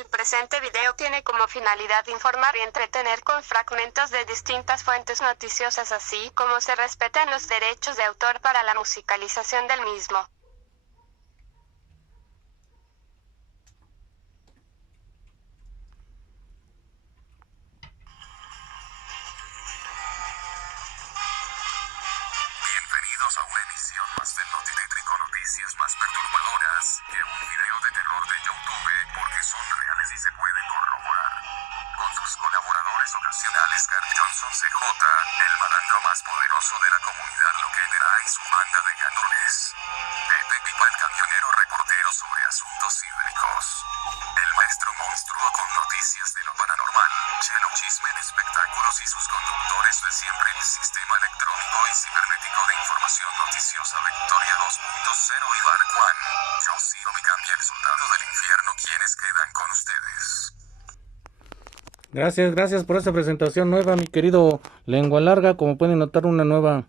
El presente video tiene como finalidad informar y entretener con fragmentos de distintas fuentes noticiosas, así como se respetan los derechos de autor para la musicalización del mismo. Bienvenidos a una emisión más del Notitétrico, noticias más perturbadoras que un video de terror de YouTube, porque son reales y se pueden corroborar. Con sus colaboradores ocasionales Carl Johnson CJ, el malandro más poderoso de la comunidad loquendera y su banda de gandules. Pepe Pipa, el camionero reportero sobre asuntos cíbricos. El maestro monstruo con noticias de lo paranormal, Chelo Chisme en espectáculos y sus conductores de siempre, el sistema electrónico y cibernético de información noticiosa Victoria 2.0 y Bar Juan. Yo Ciro Mikami, el soldado del infierno, quienes quedan con ustedes. Gracias por esta presentación nueva, mi querido Lengua Larga. Como pueden notar, una nueva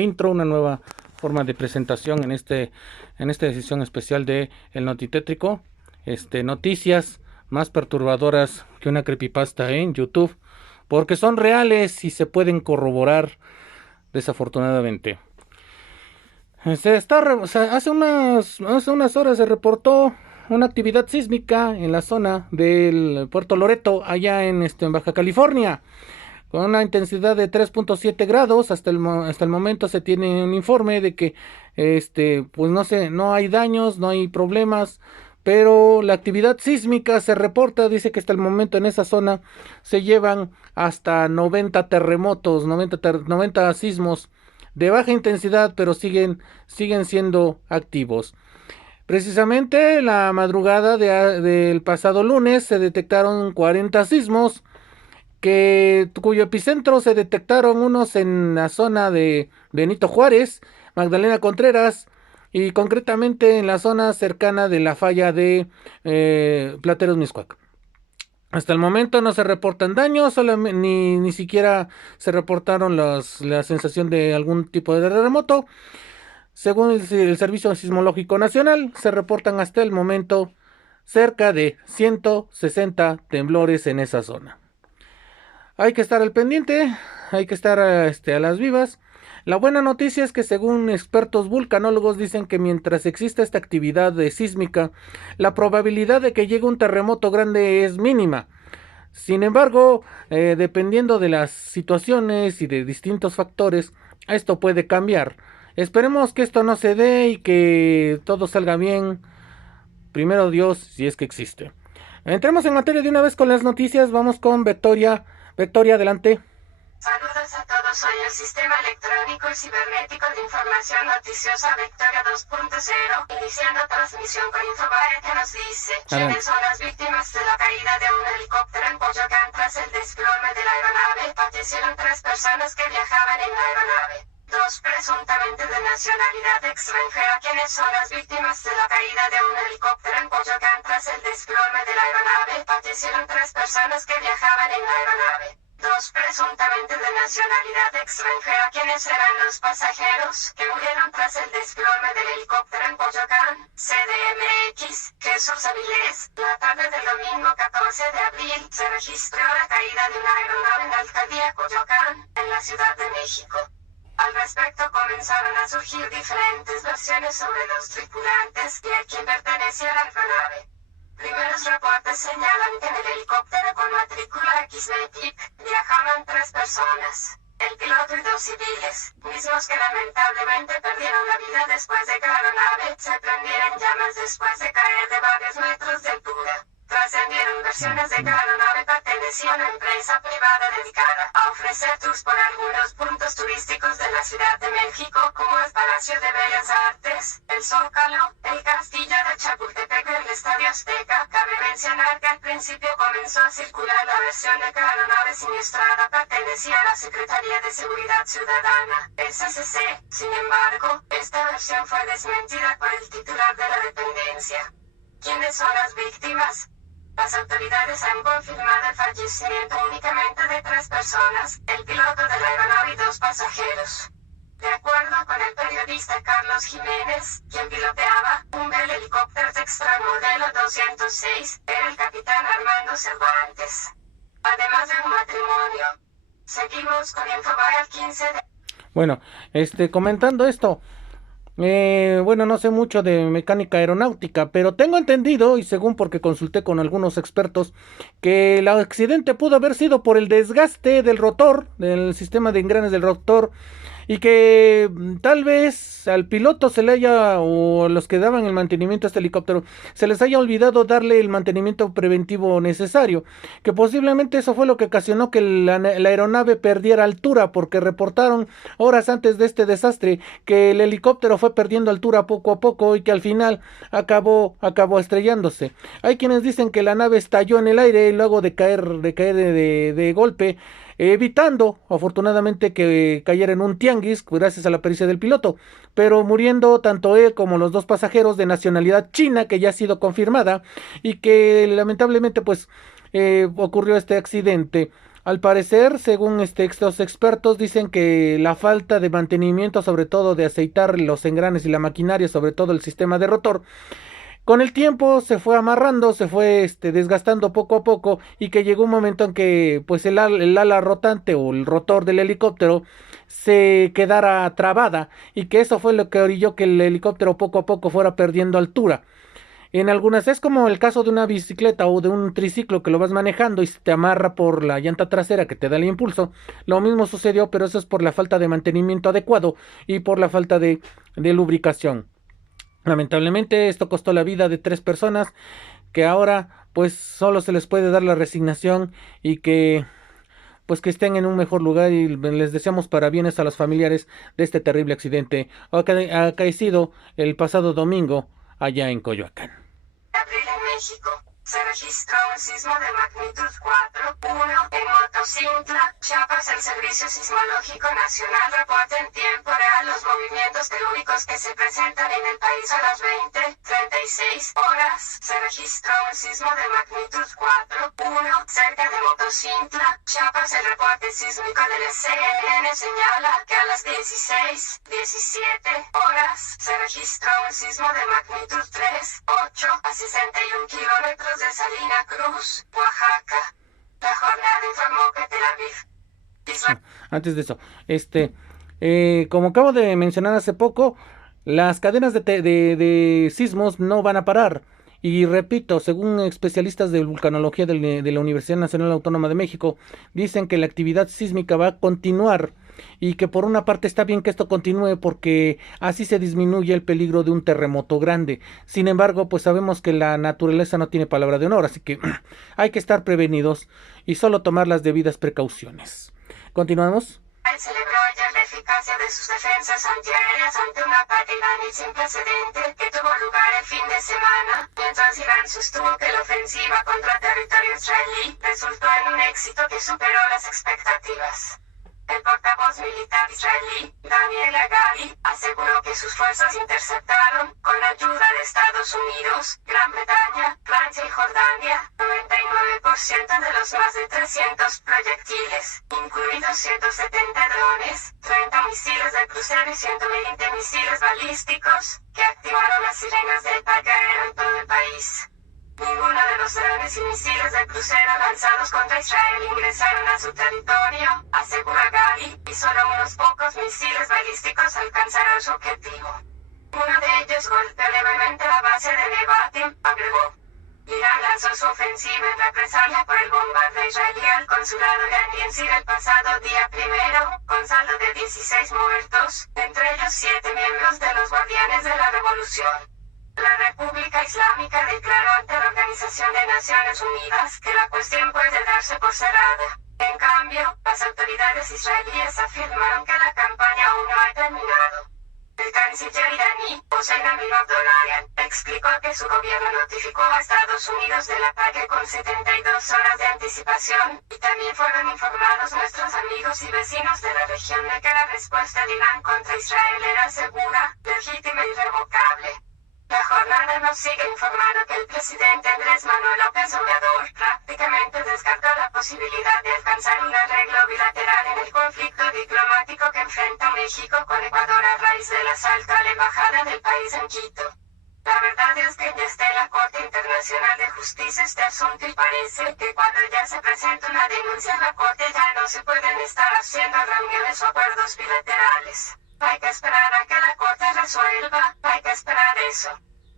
intro, una nueva forma de presentación en esta edición especial de El Notitétrico. Noticias más perturbadoras que una creepypasta en YouTube, porque son reales y se pueden corroborar, desafortunadamente. Hace unas horas se reportó una actividad sísmica en la zona del Puerto Loreto, allá en Baja California, con una intensidad de 3.7 grados. Hasta el momento se tiene un informe de que pues no hay daños, no hay problemas, pero la actividad sísmica se reporta, dice que hasta el momento en esa zona se llevan hasta 90 terremotos, 90 sismos de baja intensidad, pero siguen siendo activos. Precisamente la madrugada del pasado lunes se detectaron 40 sismos, cuyo epicentro se detectaron unos en la zona de Benito Juárez, Magdalena Contreras, y concretamente en la zona cercana de la falla de Plateros, Mixcoac. Hasta el momento no se reportan daños, ni siquiera se reportaron la sensación de algún tipo de terremoto. Según el Servicio Sismológico Nacional, se reportan hasta el momento cerca de 160 temblores en esa zona. Hay que estar al pendiente, hay que estar a las vivas. La buena noticia es que, según expertos vulcanólogos, dicen que mientras exista esta actividad sísmica, la probabilidad de que llegue un terremoto grande es mínima. Sin embargo, dependiendo de las situaciones y de distintos factores, esto puede cambiar. Esperemos que esto no se dé y que todo salga bien. Primero Dios, si es que existe. Entremos en materia de una vez con las noticias. Vamos con Victoria. Victoria, adelante. Saludos a todos, soy el Sistema Electrónico y Cibernético de Información Noticiosa Victoria 2.0, iniciando transmisión con Infobae, que nos dice: ¿quiénes son las víctimas de la caída de un helicóptero en Coyoacán tras el desplome de la aeronave? Fallecieron 3 personas que viajaban en la aeronave, 2 presuntamente de nacionalidad extranjera. ¿Quiénes son las víctimas de la caída de un helicóptero en Coyoacán tras el desplome de la aeronave? Fallecieron 3 personas que viajaban en la aeronave, 2 presuntamente de nacionalidad extranjera. ¿Quiénes eran los pasajeros que murieron tras el desplome del helicóptero en Coyoacán? CDMX, Jesús Avilés. La tarde del domingo 14 de abril se registró la caída de una aeronave en la alcaldía Coyoacán, en la Ciudad de México. Al respecto comenzaron a surgir diferentes versiones sobre los tripulantes y a quién pertenecía la aeronave. Primeros reportes señalan que en el helicóptero con matrícula XBTIC viajaban 3 personas, el piloto y 2 civiles, mismos que lamentablemente perdieron la vida después de que la aeronave se prendiera en llamas después de caer de varios metros de altura. Trascendieron versiones de que la aeronave pertenecía a una empresa privada dedicada a ofrecer tours por algunos puntos turísticos de la Ciudad de México, como el Palacio de Bellas Artes, el Zócalo, el Castillo de Chapultepec y el Estadio Azteca. Cabe mencionar que al principio comenzó a circular la versión de que la aeronave siniestrada pertenecía a la Secretaría de Seguridad Ciudadana, SCC. Sin embargo, esta versión fue desmentida por el titular de la dependencia. ¿Quiénes son las víctimas? Las autoridades han confirmado el fallecimiento únicamente de 3 personas, el piloto de la aeronave y 2 pasajeros. De acuerdo con el periodista Carlos Jiménez, quien piloteaba un Bell helicóptero Textron modelo 206, era el capitán Armando Cervantes. Además de un matrimonio. Seguimos con Infobae al 15 de... Bueno, comentando esto, bueno, no sé mucho de mecánica aeronáutica, pero tengo entendido, y según porque consulté con algunos expertos, que el accidente pudo haber sido por el desgaste del rotor, del sistema de engranes del rotor, y que tal vez al piloto se le haya, o a los que daban el mantenimiento a este helicóptero, se les haya olvidado darle el mantenimiento preventivo necesario, que posiblemente eso fue lo que ocasionó que la aeronave perdiera altura, porque reportaron horas antes de este desastre que el helicóptero fue perdiendo altura poco a poco y que al final acabó estrellándose. Hay quienes dicen que la nave estalló en el aire luego de caer de golpe, evitando afortunadamente que cayera en un tianguis gracias a la pericia del piloto, pero muriendo tanto él como los dos pasajeros de nacionalidad china, que ya ha sido confirmada, y que lamentablemente pues ocurrió este accidente. Al parecer, según estos expertos, dicen que la falta de mantenimiento, sobre todo de aceitar los engranes y la maquinaria, sobre todo el sistema de rotor, con el tiempo se fue amarrando, se fue desgastando poco a poco, y que llegó un momento en que pues el ala rotante o el rotor del helicóptero se quedara trabada, y que eso fue lo que orilló que el helicóptero poco a poco fuera perdiendo altura. En algunas es como el caso de una bicicleta o de un triciclo que lo vas manejando y se te amarra por la llanta trasera que te da el impulso. Lo mismo sucedió, pero eso es por la falta de mantenimiento adecuado y por la falta de lubricación. Lamentablemente esto costó la vida de 3 personas, que ahora pues solo se les puede dar la resignación, y que pues que estén en un mejor lugar, y les deseamos parabienes a los familiares de este terrible accidente acaecido el pasado domingo allá en Coyoacán. Abril en México. Se registró un sismo de magnitud 4.1 en Motocintla, Chiapas. El Servicio Sismológico Nacional reporta en tiempo real los movimientos telúricos que se presentan en el país a las 20:36 horas. Se registró un sismo de magnitud 4.1 cerca de Motocintla, Chiapas. El reporte sísmico del CNN señala que a las 16:17 horas se registró un sismo de magnitud 3.8 a 61 kilómetros de Salina Cruz, Oaxaca. La jornada informó que Tel Aviv. Antes de eso, como acabo de mencionar hace poco, las cadenas de sismos no van a parar. Y repito, según especialistas de vulcanología de la Universidad Nacional Autónoma de México, dicen que la actividad sísmica va a continuar, y que por una parte está bien que esto continúe porque así se disminuye el peligro de un terremoto grande. Sin embargo, pues sabemos que la naturaleza no tiene palabra de honor, así que hay que estar prevenidos y solo tomar las debidas precauciones. ¿Continuamos? Celebró ayer la eficacia de sus defensas antiaéreas ante un ataque iraní sin precedente que tuvo lugar el fin de semana, mientras Irán sostuvo que la ofensiva contra territorio israelí resultó en un éxito que superó las expectativas. El portavoz militar israelí, Daniel Hagari, aseguró que sus fuerzas interceptaron, con ayuda de Estados Unidos, Gran Bretaña, Francia y Jordania, 99% de los más de 300 proyectiles, incluidos 170 drones, 30 misiles de crucero y 120 misiles balísticos, que activaron las sirenas del ataque aéreo en todo el país. Ninguno de los drones y misiles de crucero lanzados contra Israel ingresaron a su territorio, asegura Hagari, y solo unos pocos misiles balísticos alcanzaron su objetivo. Uno de ellos golpeó levemente la base de Nevatim, agregó. Irán lanzó su ofensiva en represalia por el bombardeo israelí al consulado iraní en Siria el pasado día 1, con saldo de 16 muertos, entre ellos 7 miembros de los guardianes de la revolución. La República Islámica declaró ante la Organización de Naciones Unidas que la cuestión puede darse por cerrada. En cambio, las autoridades israelíes afirmaron que la campaña aún no ha terminado. El canciller iraní, Hossein Amir-Abdollahian, explicó que su gobierno notificó a Estados Unidos del ataque con 72 horas de anticipación, y también fueron informados nuestros amigos y vecinos de la región de que la respuesta de Irán contra Israel era segura, legítima y irrevocable. La jornada gobierno sigue informando que el presidente Andrés Manuel López Obrador prácticamente descartó la posibilidad de alcanzar un arreglo bilateral en el conflicto diplomático que enfrenta México con Ecuador a raíz del asalto a la embajada del país en Quito. La verdad es que ya está en la Corte Internacional de Justicia este asunto y parece que cuando ya se presenta una denuncia en la Corte ya no se pueden estar haciendo reuniones o acuerdos bilaterales. Hay que esperar a que la Corte resuelva, hay que esperar eso.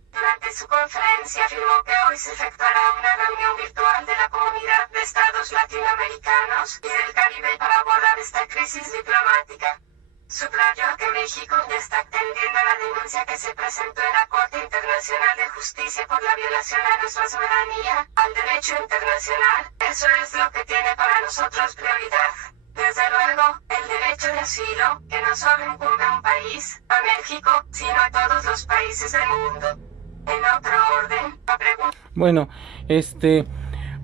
Durante su conferencia afirmó que hoy se efectuará una reunión virtual de la Comunidad de Estados Latinoamericanos y del Caribe para abordar esta crisis diplomática. Subrayó que México ya está atendiendo la denuncia que se presentó en la Corte Internacional de Justicia por la violación a nuestra soberanía, al derecho internacional. Eso es lo que tiene para nosotros prioridad. Desde luego, el derecho de asilo, que no solo incumbe a un país, a México, sino a todos los países del mundo. En otro orden, la pregunta... Bueno,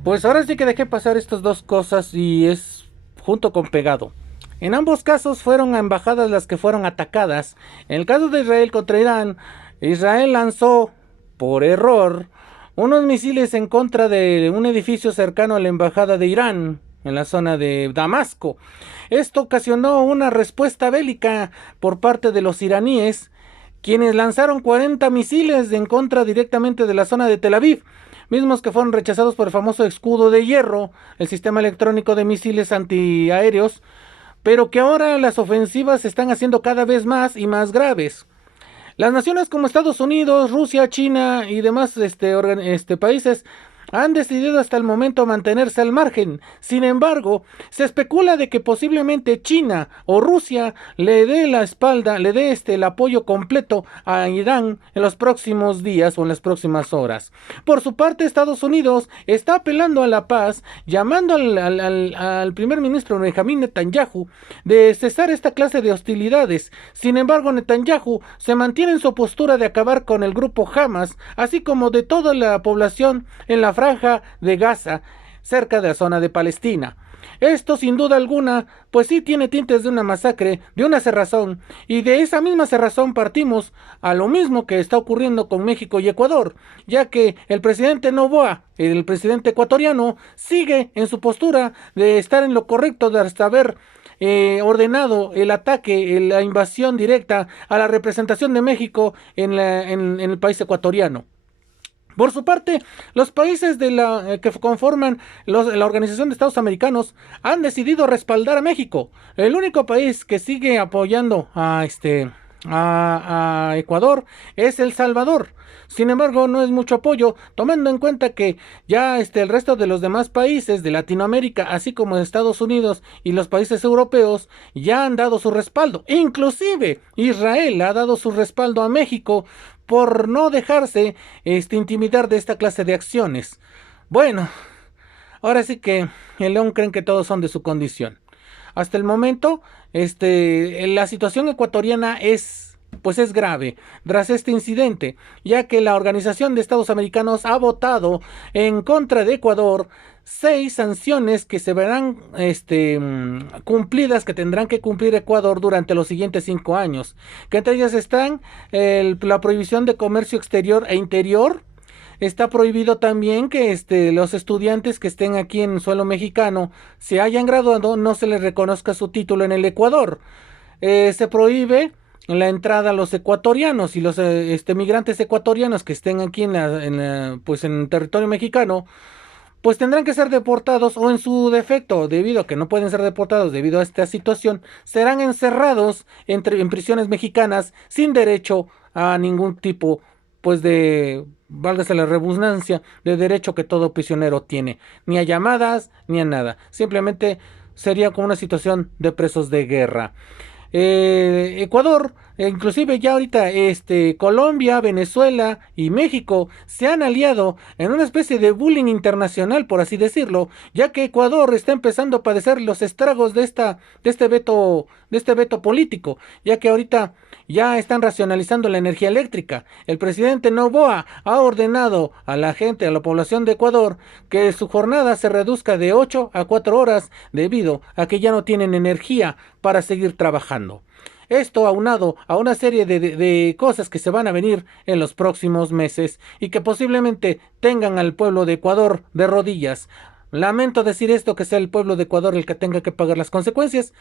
pues ahora sí que dejé pasar estas dos cosas y es junto con pegado. En ambos casos fueron embajadas las que fueron atacadas. En el caso de Israel contra Irán, Israel lanzó, por error, unos misiles en contra de un edificio cercano a la embajada de Irán, en la zona de Damasco. Esto ocasionó una respuesta bélica por parte de los iraníes, quienes lanzaron 40 misiles en contra directamente de la zona de Tel Aviv, mismos que fueron rechazados por el famoso escudo de hierro, el sistema electrónico de misiles antiaéreos, pero que ahora las ofensivas se están haciendo cada vez más y más graves. Las naciones como Estados Unidos, Rusia, China y demás países han decidido hasta el momento mantenerse al margen. Sin embargo, se especula de que posiblemente China o Rusia le dé la espalda, le dé el apoyo completo a Irán en los próximos días o en las próximas horas. Por su parte, Estados Unidos está apelando a la paz, llamando al primer ministro Benjamin Netanyahu de cesar esta clase de hostilidades. Sin embargo, Netanyahu se mantiene en su postura de acabar con el grupo Hamas, así como de toda la población en la franja de Gaza, cerca de la zona de Palestina. Esto sin duda alguna, pues sí tiene tintes de una masacre, de una cerrazón, y de esa misma cerrazón partimos a lo mismo que está ocurriendo con México y Ecuador, ya que el presidente Noboa, el presidente ecuatoriano, sigue en su postura de estar en lo correcto, de hasta haber ordenado el ataque, la invasión directa a la representación de México en el país ecuatoriano. Por su parte, los países que conforman la Organización de Estados Americanos han decidido respaldar a México. El único país que sigue apoyando a Ecuador es El Salvador. Sin embargo, no es mucho apoyo, tomando en cuenta que ya el resto de los demás países de Latinoamérica, así como Estados Unidos y los países europeos, ya han dado su respaldo. Inclusive Israel ha dado su respaldo a México por no dejarse intimidar de esta clase de acciones. Bueno, ahora sí que el león creen que todos son de su condición. Hasta el momento, la situación ecuatoriana es grave tras este incidente, ya que la Organización de Estados Americanos ha votado en contra de Ecuador 6 sanciones que se verán cumplidas, que tendrán que cumplir Ecuador durante los siguientes 5 años, que entre ellas están la prohibición de comercio exterior e interior. Está prohibido también que los estudiantes que estén aquí en suelo mexicano, se hayan graduado, no se les reconozca su título en el Ecuador. Se prohíbe la entrada a los ecuatorianos y los migrantes ecuatorianos que estén aquí en territorio mexicano, pues tendrán que ser deportados, o en su defecto, debido a que no pueden ser deportados debido a esta situación, serán encerrados en prisiones mexicanas sin derecho a ningún tipo válgase la redundancia, de derecho que todo prisionero tiene, ni a llamadas ni a nada. Simplemente sería como una situación de presos de guerra. Ecuador, inclusive ya ahorita Colombia, Venezuela y México se han aliado en una especie de bullying internacional, por así decirlo, ya que Ecuador está empezando a padecer los estragos de este veto político, ya que ahorita ya están racionalizando la energía eléctrica. El presidente Noboa ha ordenado a la gente, a la población de Ecuador, que su jornada se reduzca de 8 a 4 horas debido a que ya no tienen energía para seguir trabajando. Esto aunado a una serie de cosas que se van a venir en los próximos meses y que posiblemente tengan al pueblo de Ecuador de rodillas. Lamento decir esto, que sea el pueblo de Ecuador el que tenga que pagar las consecuencias,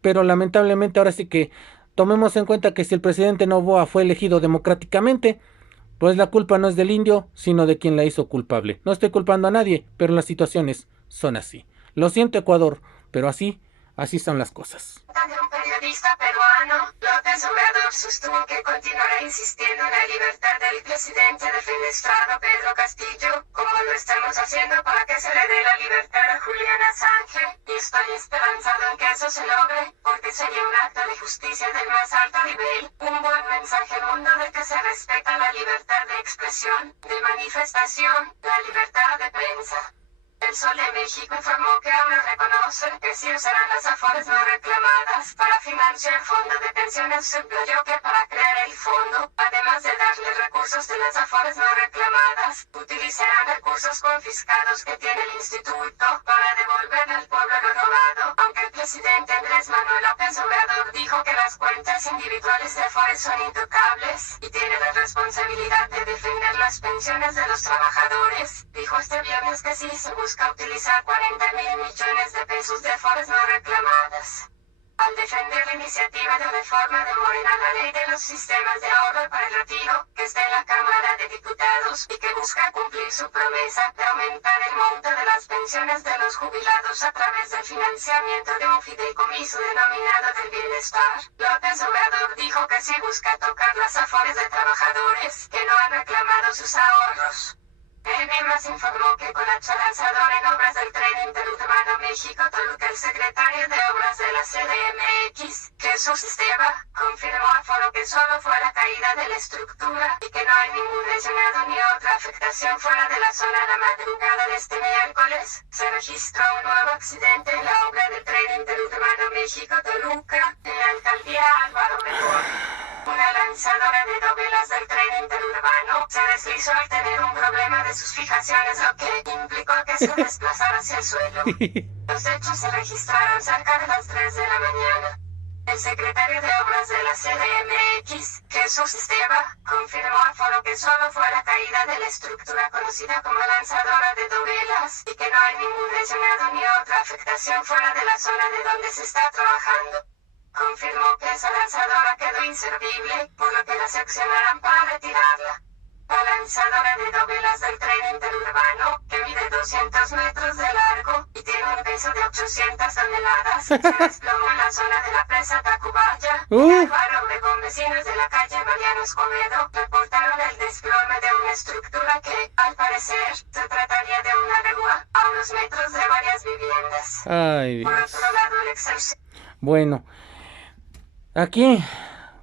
pero lamentablemente ahora sí que tomemos en cuenta que si el presidente Noboa fue elegido democráticamente, pues la culpa no es del indio, sino de quien la hizo culpable. No estoy culpando a nadie, pero las situaciones son así. Lo siento, Ecuador, pero así son las cosas. Un periodista peruano, López Obrador, sostuvo que continuará insistiendo en la libertad del presidente defenestrado Pedro Castillo, como lo estamos haciendo para que se le dé la libertad a Julián Assange, y estoy esperanzado en que eso se logre, porque sería un acto de justicia del más alto nivel, un buen mensaje al mundo de que se respeta la libertad de expresión, de manifestación, la libertad de prensa. El Sol de México informó que ahora reconocen que sí usarán las afores no reclamadas para financiar fondos de pensiones. Subrayó que para crear el fondo, además de darle recursos de las afores no reclamadas, utilizarán recursos confiscados que tiene el instituto para devolverle al pueblo lo robado. Aunque el presidente Andrés Manuel López Obrador dijo que las cuentas individuales de afores son intocables y tiene la responsabilidad de defender las pensiones de los trabajadores, dijo este viernes que sí se busca utilizar 40.000 millones de pesos de afores no reclamadas. Al defender la iniciativa de reforma de Morena a la ley de los sistemas de ahorro para el retiro, que está en la Cámara de Diputados y que busca cumplir su promesa de aumentar el monto de las pensiones de los jubilados a través del financiamiento de un fideicomiso denominado del bienestar, López Obrador dijo que sí busca tocar las afores de trabajadores que no han reclamado sus ahorros. Más informó que colapsó lanzador en obras del tren interurbano México-Toluca. El secretario de Obras de la CDMX, Jesús Esteva, confirmó a Foro que solo fue la caída de la estructura y que no hay ningún lesionado ni otra afectación fuera de la zona. La madrugada de este miércoles se registró un nuevo accidente en la obra del tren interurbano México-Toluca en la alcaldía Álvaro Obregón. Una lanzadora de dovelas del tren interurbano se deslizó al tener un problema de sus fijaciones, lo que implicó que se desplazara hacia el suelo. Los hechos se registraron cerca de las 3 de la mañana. El secretario de Obras de la CDMX, Jesús Esteva, confirmó a Foro que solo fue la caída de la estructura conocida como lanzadora de dovelas y que no hay ningún lesionado ni otra afectación fuera de la zona de donde se está trabajando. Confirmó que esa lanzadora quedó inservible, por lo que la seccionarán para retirarla. La lanzadora de dovelas del tren interurbano, que mide 200 metros de largo y tiene un peso de 800 toneladas, se desplomó en la zona de la presa Tacubaya. Álvaro Obregón, vecinos de la calle Mariano Escobedo, reportaron el desplome de una estructura que, al parecer, se trataría de una grúa a unos metros de varias viviendas. Ay, Dios. Por otro lado, el exceso. Bueno, aquí,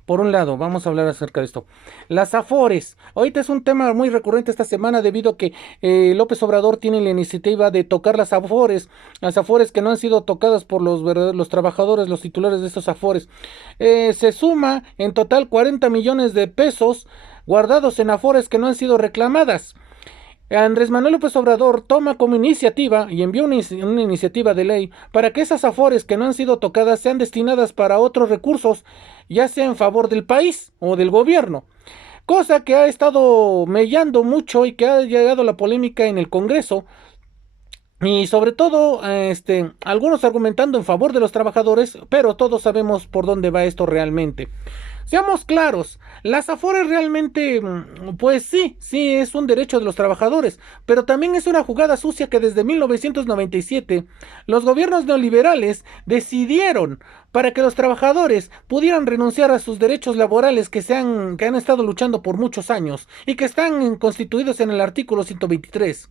por un lado, vamos a hablar acerca de esto. Las afores. Ahorita es un tema muy recurrente esta semana debido a que López Obrador tiene la iniciativa de tocar las afores que no han sido tocadas por los trabajadores, los titulares de estos afores. Se suma en total 40 millones de pesos guardados en afores que no han sido reclamadas. Andrés Manuel López Obrador toma como iniciativa y envió una iniciativa de ley para que esas afores que no han sido tocadas sean destinadas para otros recursos, ya sea en favor del país o del gobierno, cosa que ha estado mellando mucho y que ha llegado a la polémica en el Congreso, y sobre todo algunos argumentando en favor de los trabajadores, pero todos sabemos por dónde va esto realmente. Seamos claros, las afores realmente, pues sí es un derecho de los trabajadores, pero también es una jugada sucia que desde 1997 los gobiernos neoliberales decidieron para que los trabajadores pudieran renunciar a sus derechos laborales que han estado luchando por muchos años y que están constituidos en el artículo 123.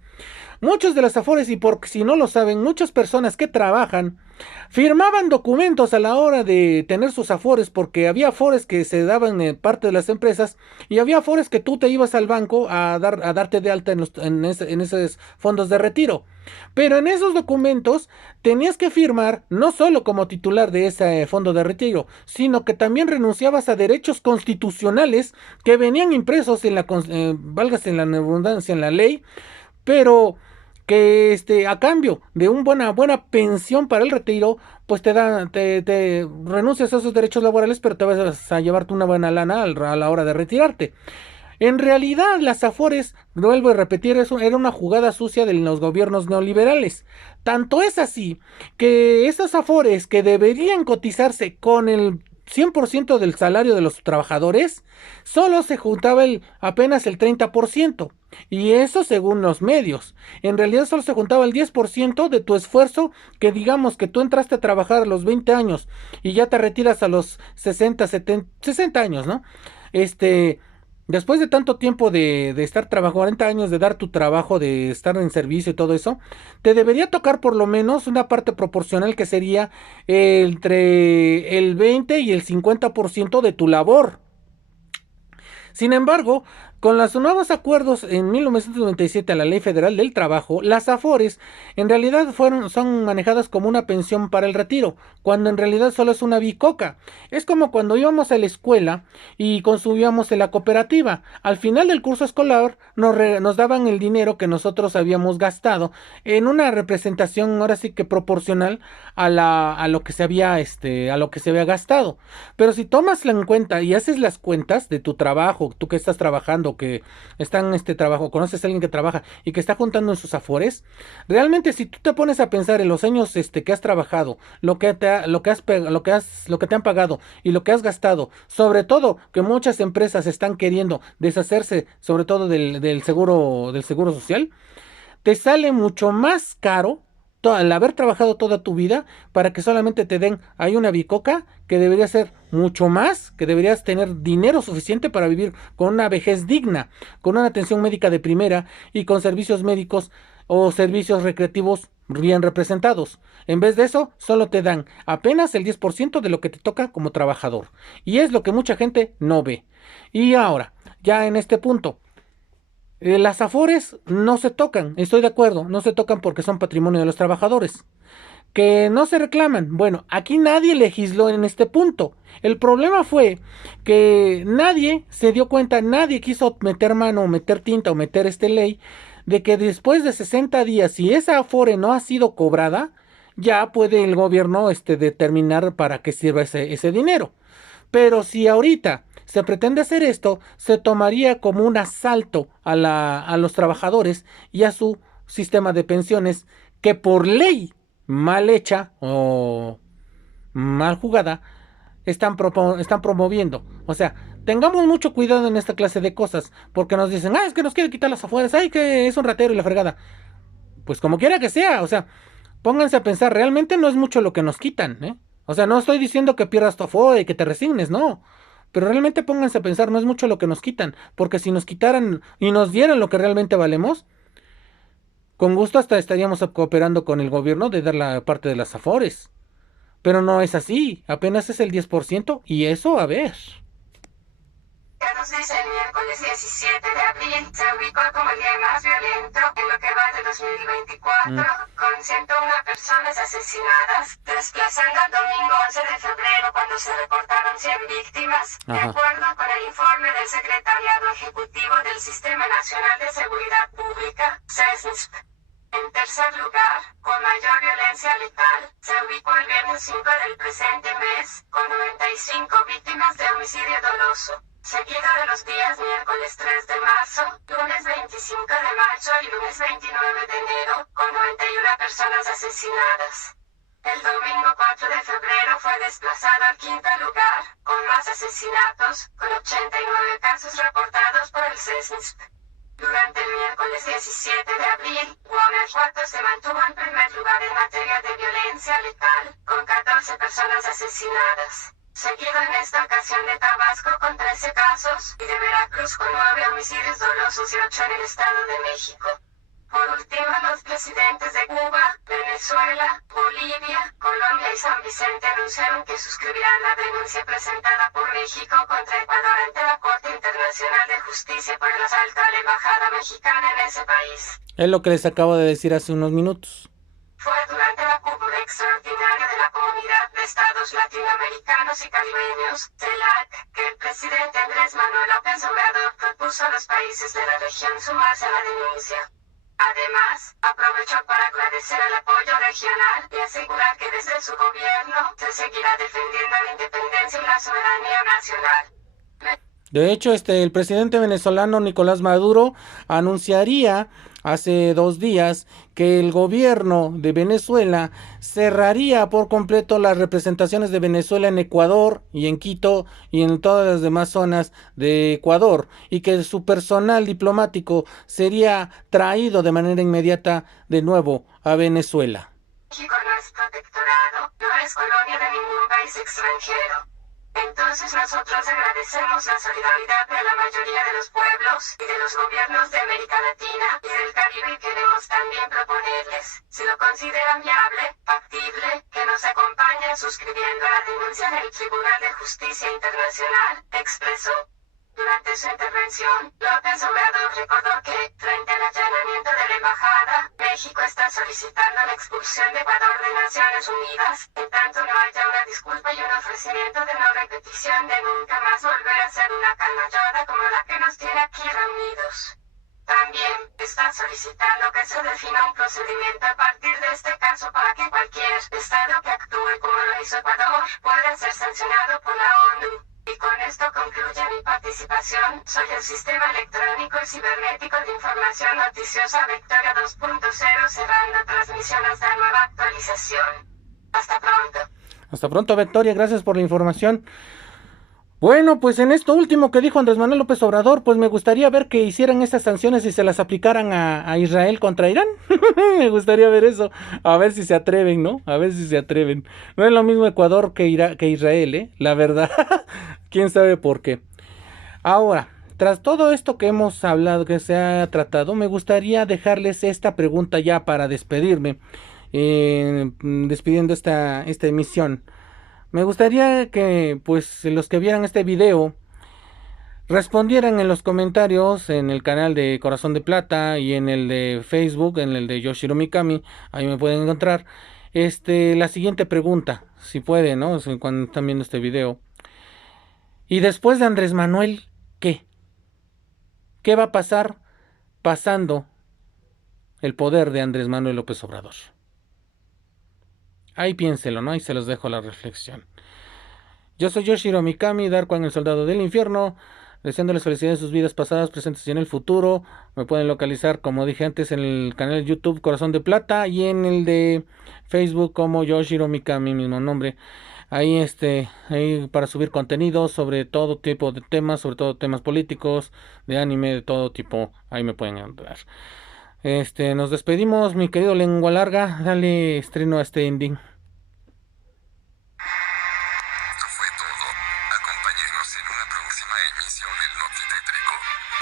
Muchos de las afores, y por si no lo saben, muchas personas que trabajan firmaban documentos a la hora de tener sus afores, porque había afores que se daban en parte de las empresas y había afores que tú te ibas al banco a darte de alta en esos fondos de retiro. Pero en esos documentos tenías que firmar no solo como titular de ese fondo de retiro, sino que también renunciabas a derechos constitucionales que venían impresos en válgase en la redundancia, en la ley, pero que a cambio de una buena pensión para el retiro, pues te renuncias a esos derechos laborales, pero te vas a llevarte una buena lana a la hora de retirarte. En realidad, las Afores, vuelvo a repetir eso, era una jugada sucia de los gobiernos neoliberales. Tanto es así que esas Afores que deberían cotizarse con el 100% del salario de los trabajadores, solo se juntaba apenas el 30%. Y eso según los medios. En realidad solo se juntaba el 10% de tu esfuerzo, que digamos que tú entraste a trabajar a los 20 años y ya te retiras a los 60, 70, 60 años, ¿no? Después de tanto tiempo de estar trabajando, 40 años de dar tu trabajo, de estar en servicio y todo eso, te debería tocar por lo menos una parte proporcional que sería entre el 20 y el 50% de tu labor. Sin embargo, con los nuevos acuerdos en 1997 a la Ley Federal del Trabajo, las Afores en realidad son manejadas como una pensión para el retiro, cuando en realidad solo es una bicoca. Es como cuando íbamos a la escuela y consumíamos en la cooperativa. Al final del curso escolar nos daban el dinero que nosotros habíamos gastado en una representación ahora sí que proporcional a lo que se había gastado. Pero si tomas en cuenta y haces las cuentas de tu trabajo, tú que estás trabajando, que está en este trabajo, conoces a alguien que trabaja y que está juntando en sus Afores, realmente si tú te pones a pensar en los años que has trabajado, lo que te han pagado y lo que has gastado, sobre todo que muchas empresas están queriendo deshacerse sobre todo del seguro social, te sale mucho más caro al haber trabajado toda tu vida para que solamente te den ahí una bicoca, que debería ser mucho más, que deberías tener dinero suficiente para vivir con una vejez digna, con una atención médica de primera y con servicios médicos o servicios recreativos bien representados. En vez de eso, solo te dan apenas el 10% de lo que te toca como trabajador. Y es lo que mucha gente no ve. Y ahora, ya en este punto, las Afores no se tocan, estoy de acuerdo, no se tocan porque son patrimonio de los trabajadores. Que no se reclaman. Bueno, aquí nadie legisló en este punto. El problema fue que nadie se dio cuenta, nadie quiso meter mano, meter tinta o meter ley de que después de 60 días, si esa Afore no ha sido cobrada, ya puede el gobierno determinar para qué sirva ese dinero. Pero si ahorita se pretende hacer esto, se tomaría como un asalto a los trabajadores y a su sistema de pensiones, que por ley mal hecha o mal jugada están promoviendo. O sea, tengamos mucho cuidado en esta clase de cosas, porque nos dicen, es que nos quiere quitar las Afores, que es un ratero y la fregada. Pues como quiera que sea, o sea, pónganse a pensar, realmente no es mucho lo que nos quitan, ¿eh? O sea, no estoy diciendo que pierdas tu Afore y que te resignes, no. Pero realmente pónganse a pensar, no es mucho lo que nos quitan, porque si nos quitaran y nos dieran lo que realmente valemos, con gusto hasta estaríamos cooperando con el gobierno de dar la parte de las Afores. Pero no es así, apenas es el 10% y eso a ver. ¿Qué nos dice el miércoles 17 de abril? Se ubicó como el día más violento en lo que va de 2024, con 101 personas asesinadas, desplazando al domingo 11 de febrero cuando se reportaron 100 víctimas, de acuerdo con el informe del Secretariado Ejecutivo del Sistema Nacional de Seguridad Pública, SESNSP. En tercer lugar, con mayor violencia letal, se ubicó el viernes 5 del presente mes, con 95 víctimas de homicidio doloso, seguido de los días miércoles 3 de marzo, lunes 25 de marzo y lunes 29 de enero, con 91 personas asesinadas. El domingo 4 de febrero fue desplazado al quinto lugar, con más asesinatos, con 89 casos reportados por el SESNSP. Durante el miércoles 17 de abril, Guanajuato se mantuvo en primer lugar en materia de violencia letal, con 14 personas asesinadas. Seguido en esta ocasión de Tabasco con 13 casos, y de Veracruz con 9 homicidios dolosos y 8 en el Estado de México. Por último, los presidentes de Cuba, Venezuela, Bolivia, Colombia y San Vicente anunciaron que suscribirán la denuncia presentada por México contra Ecuador ante la Corte Internacional de Justicia por el asalto a la embajada mexicana en ese país. Es lo que les acabo de decir hace unos minutos. Fue durante la cúpula extraordinaria de la Comunidad de Estados Latinoamericanos y Caribeños, CELAC, que el presidente Andrés Manuel López Obrador propuso a los países de la región sumarse a la denuncia. Además, aprovechó para agradecer el apoyo regional y asegurar que desde su gobierno se seguirá defendiendo la independencia y la soberanía nacional. De hecho, el presidente venezolano Nicolás Maduro anunciaría hace 2 días que el gobierno de Venezuela cerraría por completo las representaciones de Venezuela en Ecuador y en Quito y en todas las demás zonas de Ecuador, y que su personal diplomático sería traído de manera inmediata de nuevo a Venezuela. México no es protectorado, no es colonia de ningún país extranjero. Entonces nosotros agradecemos la solidaridad de la mayoría de los pueblos y de los gobiernos de América Latina y del Caribe, y queremos también proponerles, si lo consideran viable, factible, que nos acompañen suscribiendo a la denuncia del Tribunal de Justicia Internacional, expresó. Durante su intervención, López Obrador recordó que, frente al allanamiento de la embajada, México está solicitando la expulsión de Ecuador de Naciones Unidas, en tanto no haya una disculpa y un ofrecimiento de no repetición de nunca más volver a ser una canallada como la que nos tiene aquí reunidos. También está solicitando que se defina un procedimiento a partir de este caso para que cualquier Estado que actúe como lo hizo Ecuador pueda ser sancionado por la ONU. Y con esto concluye mi participación. Soy el Sistema Electrónico y Cibernético de Información Noticiosa Victoria 2.0, cerrando transmisión hasta nueva actualización. Hasta pronto. Hasta pronto, Victoria, gracias por la información. Bueno, pues en esto último que dijo Andrés Manuel López Obrador, pues me gustaría ver que hicieran estas sanciones y se las aplicaran a Israel contra Irán. Me gustaría ver eso, a ver si se atreven, ¿no? A ver si se atreven. No es lo mismo Ecuador que Israel, ¿eh? La verdad, quién sabe por qué. Ahora, tras todo esto que hemos hablado, que se ha tratado, me gustaría dejarles esta pregunta ya para despedirme, despidiendo esta emisión. Me gustaría que, pues, los que vieran este video respondieran en los comentarios en el canal de Corazón de Plata y en el de Facebook, en el de Yoshiro Mikami, ahí me pueden encontrar, la siguiente pregunta, si pueden, ¿no? Cuando están viendo este video. Y después de Andrés Manuel, ¿qué? ¿Qué va a pasar pasando el poder de Andrés Manuel López Obrador? Ahí piénselo, ¿no? Ahí se los dejo la reflexión. Yo soy Yoshiro Mikami, Darkwan, el soldado del infierno, deseándoles felicidades en sus vidas pasadas, presentes y en el futuro. Me pueden localizar, como dije antes, en el canal de YouTube Corazón de Plata y en el de Facebook como Yoshiro Mikami, mismo nombre. Ahí ahí para subir contenido sobre todo tipo de temas, sobre todo temas políticos, de anime, de todo tipo. Ahí me pueden encontrar. Nos despedimos, mi querido Lengua Larga. Dale estreno a este ending. Esto fue todo. Acompáñenos en una próxima emisión del Notitétrico.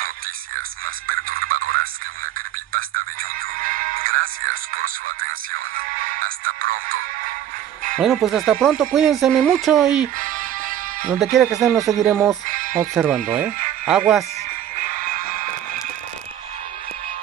Noticias más perturbadoras que una creepypasta de YouTube. Gracias por su atención. Hasta pronto. Bueno, pues hasta pronto. Cuídense mucho y donde quiera que estén nos seguiremos observando, ¿eh? Aguas.